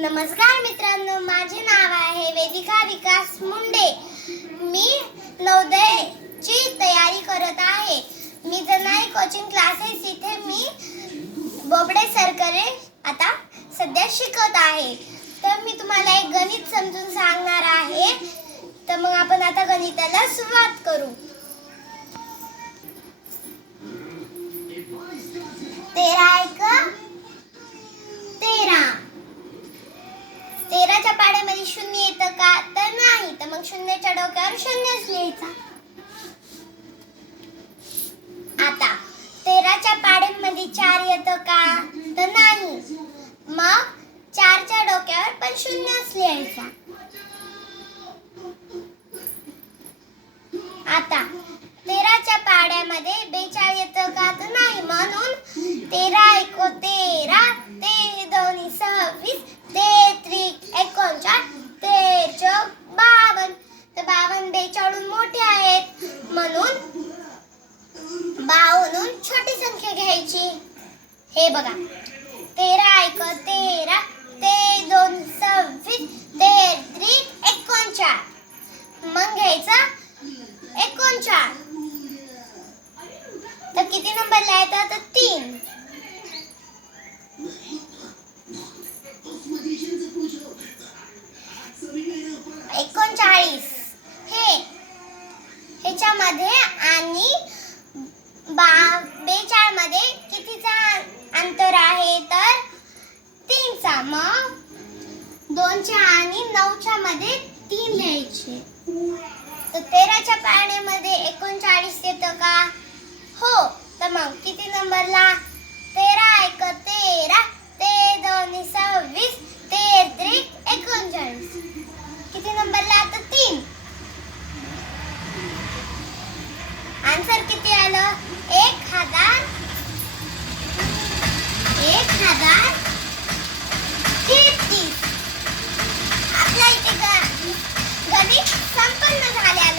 नमस्कार मित्रांनो माझे नाव आहे वेदिका विकास मुंडे. मी नवोदयची तयारी करत आहे. मी जनाई कोचिंग क्लासेस इथे मी बोबडे सरकडे आता सध्या शिकत आहे. तर मी तुम्हाला एक गणित समजून सांगणार आहे. तर मग आपण आता गणिताला सुरुवात करू. पाड्यामध्ये शून्य येतं का? तर नाही. तर मग शून्याच्या डोक्यावर शून्यच लिहायचा. आता तेराच्या पाड्यामध्ये चार येतं का? तर नाही. मग चारच्या डोक्यावर पण शून्यच लिहायचा. आता तेराच्या पाड्यामध्ये बेचाळ येतं का तर नाही म्हणून तेरा एको तेरा ते दोन्ही सव्वीस ते त्रिक एकोणचाळ ते चौक बावन तर बावन बेचाळून मोठे आहेत म्हणून आपण छोटी संख्या घ्यायची. हे बघा. तेरा ऐक तेरा ते दोन सव्वीस ते त्रिक एकोणचाळ. मग घ्यायचा एकोणचाळ. तर किती नंबर लिहायचा तर तीन एकोणचाळीस हे ह्याच्यामध्ये आणि बा बेचाळमध्ये कितीचा अंतर आहे तर तीनचा मग दोनच्या आणि नऊच्या मध्ये तीन लिहायचे. तर तेराच्या पाण्यामध्ये एकोणचाळीस येतं का? हो. तर मग किती नंबरला? तेरा एक तेरा ते दोन सव्वीस ते त्रिक एकोणचाळीस. किती नंबरला? आता तीन. आन्सर किती आलं? एक हजार तेहतीस संपन्न झाले